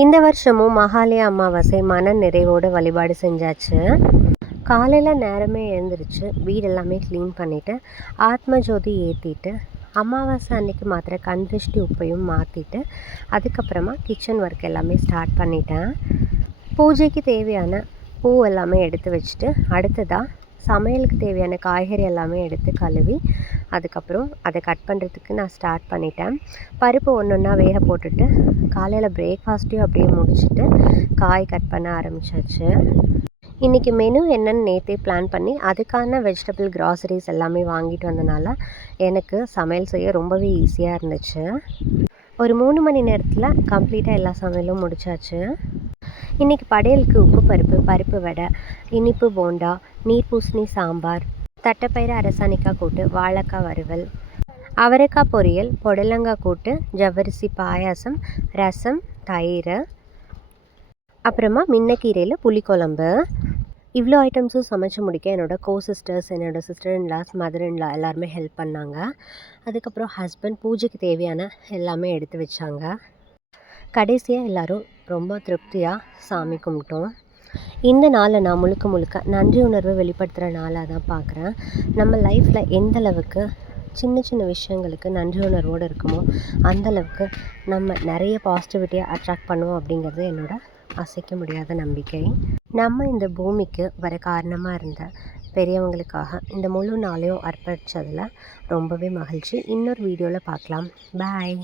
இந்த வருஷமும் மகாலய அமாவாசை மன நிறைவோடு வழிபாடு செஞ்சாச்சு. காலையில் நேரமே எழுந்திரிச்சு வீடெல்லாமே க்ளீன் பண்ணிவிட்டு ஆத்ம ஜோதி ஏற்றிட்டு அமாவாசை அன்னைக்கு மாத்திர கண் திருஷ்டி உப்பையும் மாற்றிட்டு அதுக்கப்புறமா கிச்சன் ஒர்க் எல்லாமே ஸ்டார்ட் பண்ணிட்டேன். பூஜைக்கு தேவையான பூ எல்லாமே எடுத்து வச்சுட்டு அடுத்ததாக சமையலுக்கு தேவையான காய்கறி எல்லாமே எடுத்து கழுவி அதுக்கப்புறம் அதை கட் பண்ணுறதுக்கு நான் ஸ்டார்ட் பண்ணிட்டேன். பருப்பு ஒன்றா வேக போட்டுட்டு காலையில் பிரேக்ஃபாஸ்ட்டையும் அப்படியே முடிச்சுட்டு காய் கட் பண்ண ஆரம்பித்தாச்சு. இன்றைக்கி மெனு என்னென்னு நேற்றே பிளான் பண்ணி அதுக்கான வெஜிடபிள் கிராசரிஸ் எல்லாமே வாங்கிட்டு வந்தனால எனக்கு சமையல் செய்ய ரொம்பவே ஈஸியாக இருந்துச்சு. ஒரு 3 மணி நேரத்தில் கம்ப்ளீட்டாக எல்லா சமையலும் முடித்தாச்சு. இன்றைக்கி படையலுக்கு உப்பு பருப்பு, பருப்பு வடை, இனிப்பு போண்டா, நீர் பூசணி சாம்பார், தட்டைப்பயிறு அரசாணிக்காய் கூட்டு, வாழைக்காய் வறுவல், அவரைக்காய் பொரியல், புடலங்காய் கூட்டு, ஜவ்வரிசி பாயாசம், ரசம், தயிர், அப்புறமா மின்னக்கீரையில் புளிக்குழம்பு. இவ்வளோ ஐட்டம்ஸும் சமைச்சு முடிக்க என்னோடய சிஸ்டர்ஸ், என்னோடய சிஸ்டர் இன்லாஸ், மதர் இன்லா எல்லாருமே ஹெல்ப் பண்ணாங்க. அதுக்கப்புறம் ஹஸ்பண்ட் பூஜைக்கு தேவையான எல்லாமே எடுத்து வச்சாங்க. கடைசியாக எல்லோரும் ரொம்ப திருப்தியாக சாமி கும்பிட்டோம். இந்த நாளை நான் முழுக்க நன்றி உணர்வை வெளிப்படுத்துகிற நாளாக தான் பார்க்குறேன். நம்ம லைஃப்பில் எந்த அளவுக்கு சின்ன சின்ன விஷயங்களுக்கு நன்றி உணர்வோடு இருக்குமோ அந்தளவுக்கு நம்ம நிறைய பாசிட்டிவிட்டியாக அட்ராக்ட் பண்ணுவோம் அப்படிங்கிறது என்னோடய அசைக்க முடியாத நம்பிக்கை. நம்ம இந்த பூமிக்கு வர காரணமாக இருந்த பெரியவங்களுக்காக இந்த முழு நாளையும் அர்ப்பணித்ததில் ரொம்பவே மகிழ்ச்சி. இன்னொரு வீடியோவில் பார்க்கலாம். பாய்.